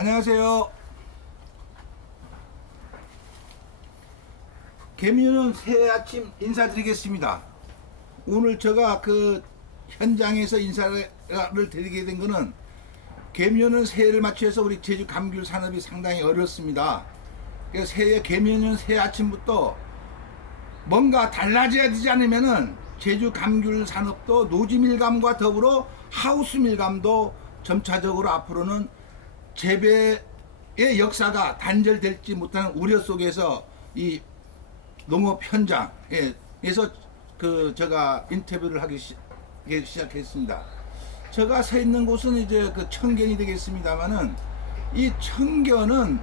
안녕하세요. 개미는 새 아침 인사드리겠습니다. 오늘 제가 그 현장에서 인사를 드리게 된 거는 개미는 새해를 맞춰서 우리 제주 감귤 산업이 상당히 어렵습니다. 그래서 개미는 새 아침부터 뭔가 달라져야 되지 않으면은 제주 감귤 산업도 노지 밀감과 더불어 하우스 밀감도 점차적으로 앞으로는 재배의 역사가 단절될지 못하는 우려 속에서 이 농업 현장에서 제가 인터뷰를 하기 시작했습니다. 제가 서 있는 곳은 이제 그 청견이 되겠습니다만은 이 청견은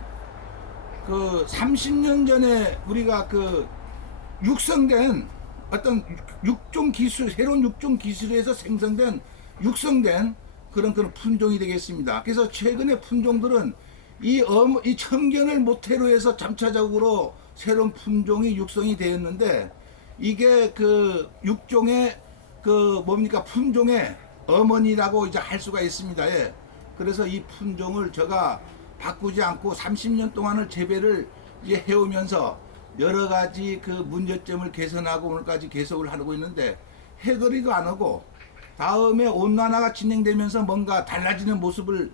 그 30년 전에 우리가 그 육성된 어떤 육종 기술, 새로운 육종 기술에서 육성된 그런 품종이 되겠습니다. 그래서 최근의 품종들은 이 청견을 모태로 해서 점차적으로 새로운 품종이 육성이 되었는데, 이게 그 육종의 품종의 어머니라고 이제 할 수가 있습니다. 예. 그래서 이 품종을 제가 바꾸지 않고 30년 동안을 재배를 이제 해오면서 여러 가지 그 문제점을 개선하고 오늘까지 계속을 하고 있는데, 해거리도 안 하고 다음에 온난화가 진행되면서 뭔가 달라지는 모습을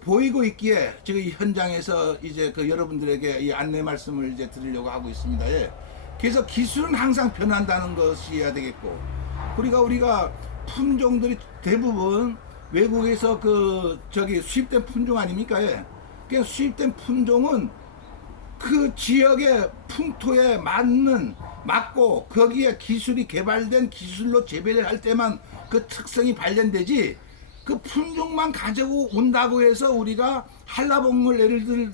보이고 있기에 지금 이 현장에서 이제 여러분들에게 이 안내 말씀을 이제 드리려고 하고 있습니다. 예. 그래서 기술은 항상 변한다는 것이어야 되겠고, 우리가 품종들이 대부분 외국에서 수입된 품종 아닙니까? 예. 그러니까 수입된 품종은 그 지역의 풍토에 맞고 거기에 기술이 개발된 기술로 재배를 할 때만 그 특성이 발견되지, 그 품종만 가지고 온다고 해서 우리가 한라봉을 예를 들어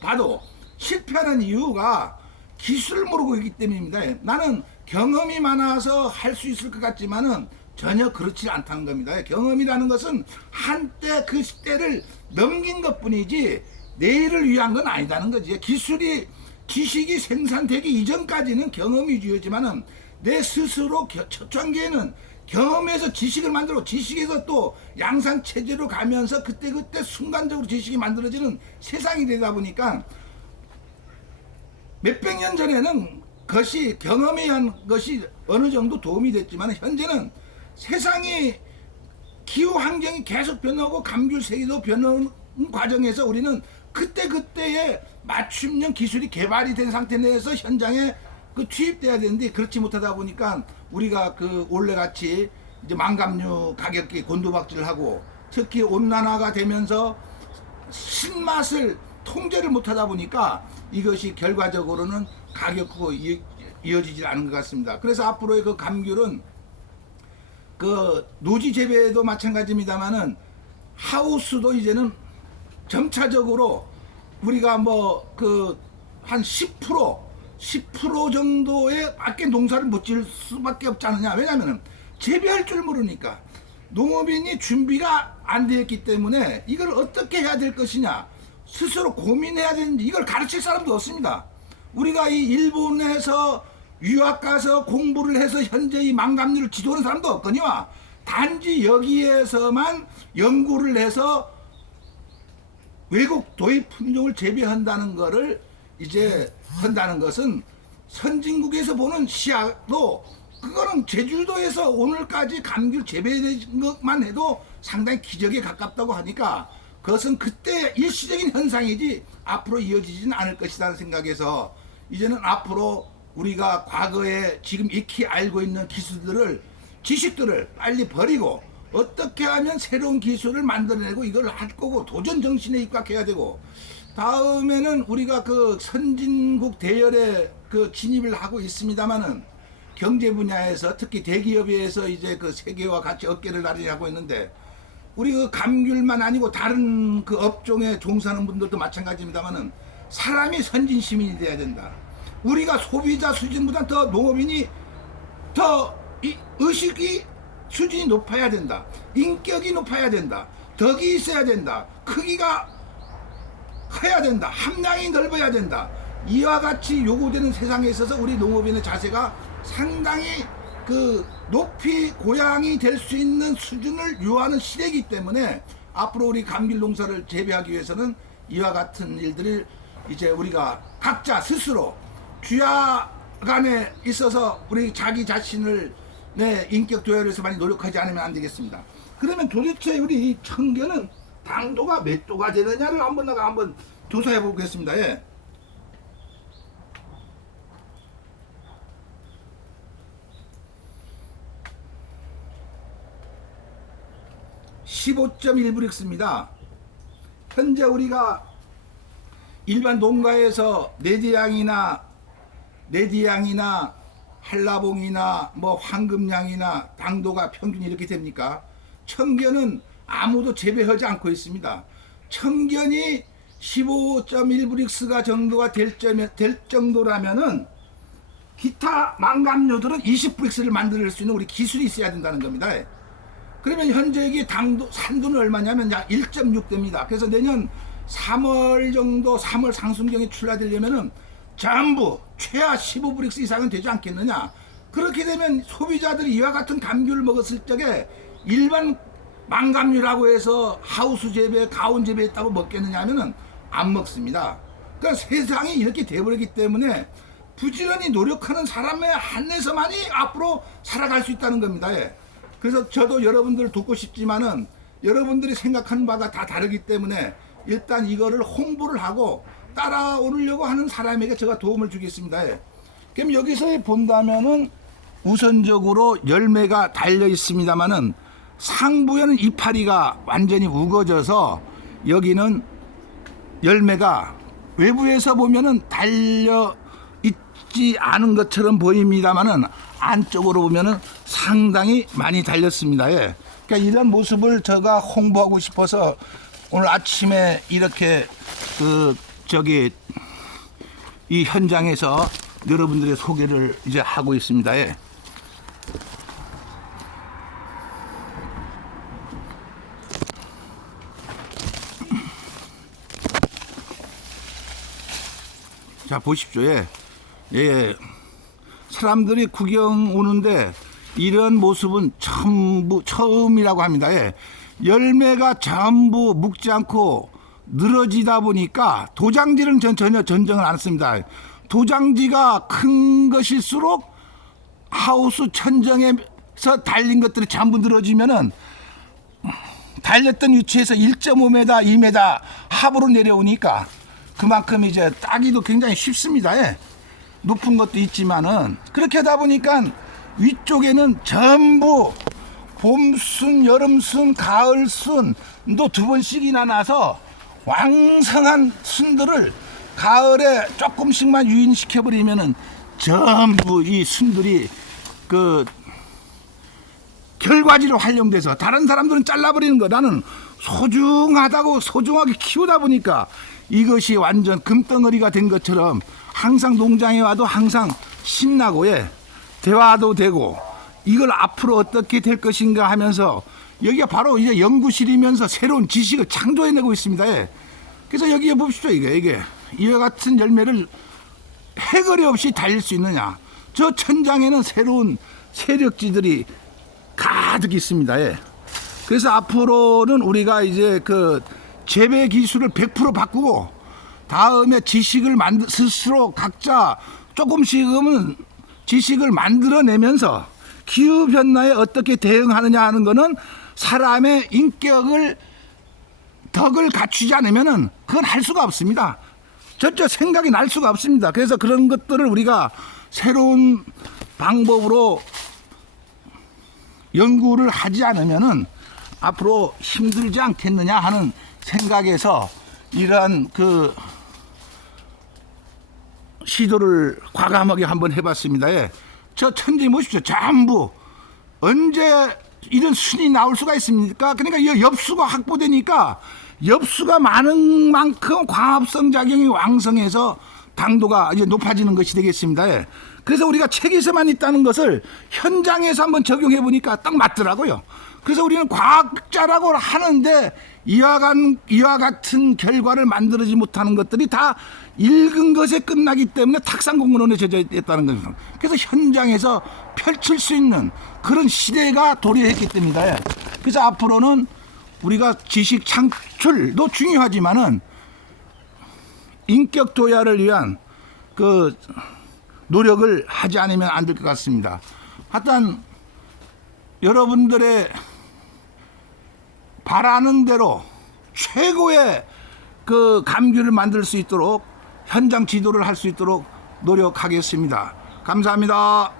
봐도 실패하는 이유가 기술을 모르고 있기 때문입니다. 나는 경험이 많아서 할 수 있을 것 같지만은 전혀 그렇지 않다는 겁니다. 경험이라는 것은 한때 그 시대를 넘긴 것 뿐이지 내일을 위한 건 아니다는 거지. 지식이 생산되기 이전까지는 경험이 주요지만은 내 스스로 초창기에는 경험에서 지식을 만들고 지식에서 또 양상체제로 가면서 그때 순간적으로 지식이 만들어지는 세상이 되다 보니까 몇백 년 전에는 경험에 의한 것이 어느 정도 도움이 됐지만, 현재는 세상이 기후 환경이 계속 변하고 감귤 세계도 변하는 과정에서 우리는 그때의 맞춤형 기술이 개발이 된 상태 내에서 현장에 투입돼야 되는데, 그렇지 못하다 보니까 우리가 올해같이 이제 망감류 가격이 곤두박질을 하고, 특히 온난화가 되면서 신맛을 통제를 못하다 보니까 이것이 결과적으로는 가격하고 이어지지 않은 것 같습니다. 그래서 앞으로의 감귤은 노지 재배도 마찬가지입니다만은 하우스도 이제는 점차적으로 우리가 한 10% 정도의 밖에 농사를 못 지을 수밖에 없지 않느냐. 왜냐하면 재배할 줄 모르니까 농업인이 준비가 안 되었기 때문에 이걸 어떻게 해야 될 것이냐 스스로 고민해야 되는데, 이걸 가르칠 사람도 없습니다. 우리가 이 일본에서 유학 가서 공부를 해서 현재 이 망감류를 지도하는 사람도 없거니와, 단지 여기에서만 연구를 해서 외국 도입 품종을 재배한다는 것을 이제 한다는 것은 선진국에서 보는 시야도, 그거는 제주도에서 오늘까지 감귤 재배된 것만 해도 상당히 기적에 가깝다고 하니까, 그것은 그때 일시적인 현상이지 앞으로 이어지지는 않을 것이라는 생각에서, 이제는 앞으로 우리가 과거에 지금 익히 알고 있는 지식들을 빨리 버리고 어떻게 하면 새로운 기술을 만들어내고 이걸 할 거고 도전 정신에 입각해야 되고, 다음에는 우리가 선진국 대열에 진입을 하고 있습니다만은 경제 분야에서 특히 대기업에서 이제 세계와 같이 어깨를 나란히 하고 있는데, 우리 감귤만 아니고 다른 업종에 종사하는 분들도 마찬가지입니다만은 사람이 선진 시민이 돼야 된다. 우리가 소비자 수준보다 더 농업인이 더 의식이 수준이 높아야 된다. 인격이 높아야 된다. 덕이 있어야 된다. 크기가 커야 된다. 함량이 넓어야 된다. 이와 같이 요구되는 세상에 있어서 우리 농업인의 자세가 상당히 높이 고양이 될 수 있는 수준을 요하는 시대이기 때문에 앞으로 우리 감귤 농사를 재배하기 위해서는 이와 같은 일들을 이제 우리가 각자 스스로 주야간에 있어서 우리 자기 자신을 인격 도약을 해서 많이 노력하지 않으면 안 되겠습니다. 그러면 도대체 우리 이 청견은 당도가 몇 도가 되느냐를 한번 조사해 보겠습니다. 예. 15.1브릭스입니다. 현재 우리가 일반 농가에서 네디양이나 한라봉이나 뭐 황금량이나 당도가 평균 이렇게 됩니까? 청견은 아무도 재배하지 않고 있습니다. 청견이 15.1브릭스가 정도가 될 정도라면은 기타 망감류들은 20브릭스를 만들 수 있는 우리 기술이 있어야 된다는 겁니다. 그러면 현재 이게 당도 산도는 얼마냐면 약 1.6 됩니다. 그래서 내년 3월 정도 3월 상순경에 출하되려면은 전부 최하 15브릭스 이상은 되지 않겠느냐. 그렇게 되면 소비자들이 이와 같은 감귤을 먹었을 적에 일반 망감류라고 해서 하우스 재배, 가온 재배했다고 먹겠느냐 하면은 안 먹습니다. 그러니까 세상이 이렇게 돼버렸기 때문에 부지런히 노력하는 사람에 한해서만이 앞으로 살아갈 수 있다는 겁니다. 예. 그래서 저도 여러분들을 돕고 싶지만은 여러분들이 생각하는 바가 다 다르기 때문에 일단 이거를 홍보를 하고 따라오려고 하는 사람에게 제가 도움을 주겠습니다. 예. 그럼 여기서 본다면은 우선적으로 열매가 달려 있습니다만은 상부에는 이파리가 완전히 우거져서 여기는 열매가 외부에서 보면은 달려 있지 않은 것처럼 보입니다만은 안쪽으로 보면은 상당히 많이 달렸습니다. 예. 그러니까 이런 모습을 제가 홍보하고 싶어서 오늘 아침에 이렇게 이 현장에서 여러분들의 소개를 이제 하고 있습니다. 예. 자, 보십시오. 예. 예. 사람들이 구경 오는데 이런 모습은 처음이라고 합니다. 예. 열매가 전부 묵지 않고 늘어지다 보니까 도장지는 전혀 전정을 안 씁니다. 도장지가 큰 것일수록 하우스 천정에서 달린 것들이 전부 늘어지면은 달렸던 위치에서 1.5m, 2m 하부로 내려오니까 그만큼 이제 따기도 굉장히 쉽습니다. 예. 높은 것도 있지만은 그렇게 하다 보니까 위쪽에는 전부 봄순, 여름순, 가을순도 두 번씩이나 나서 왕성한 순들을 가을에 조금씩만 유인시켜 버리면은 전부 이 순들이 결과지로 활용돼서 다른 사람들은 잘라버리는 거 나는 소중하게 키우다 보니까 이것이 완전 금덩어리가 된 것처럼 항상 농장에 와도 항상 신나고 대화도 되고 이걸 앞으로 어떻게 될 것인가 하면서 여기가 바로 이제 연구실이면서 새로운 지식을 창조해내고 있습니다. 예. 그래서 여기에 보십시오. 이게 이와 같은 열매를 해거리 없이 달릴 수 있느냐. 저 천장에는 새로운 세력지들이 가득 있습니다. 예. 그래서 앞으로는 우리가 이제 재배 기술을 100% 바꾸고 다음에 지식을 스스로 각자 조금씩은 지식을 만들어내면서 기후변화에 어떻게 대응하느냐 하는 거는 사람의 덕을 갖추지 않으면은 그건 할 수가 없습니다. 전혀 생각이 날 수가 없습니다. 그래서 그런 것들을 우리가 새로운 방법으로 연구를 하지 않으면은 앞으로 힘들지 않겠느냐 하는 생각에서 이러한 시도를 과감하게 한번 해봤습니다. 예. 저 천지 보십시오. 전부 언제 이런 순이 나올 수가 있습니까? 그러니까 이 엽수가 확보되니까 엽수가 많은 만큼 광합성 작용이 왕성해서 당도가 이제 높아지는 것이 되겠습니다. 예. 그래서 우리가 책에서만 있다는 것을 현장에서 한번 적용해 보니까 딱 맞더라고요. 그래서 우리는 과학자라고 하는데 이와 같은 결과를 만들어지 못하는 것들이 다 읽은 것에 끝나기 때문에 탁상 공론에 젖어 있다는 겁니다. 그래서 현장에서 펼칠 수 있는 그런 시대가 도래했기 때문입니다. 그래서 앞으로는 우리가 지식 창출도 중요하지만은 인격 도야를 위한 그 노력을 하지 않으면 안 될 것 같습니다. 하여튼 여러분들의 바라는 대로 최고의 그 감귤을 만들 수 있도록 현장 지도를 할 수 있도록 노력하겠습니다. 감사합니다.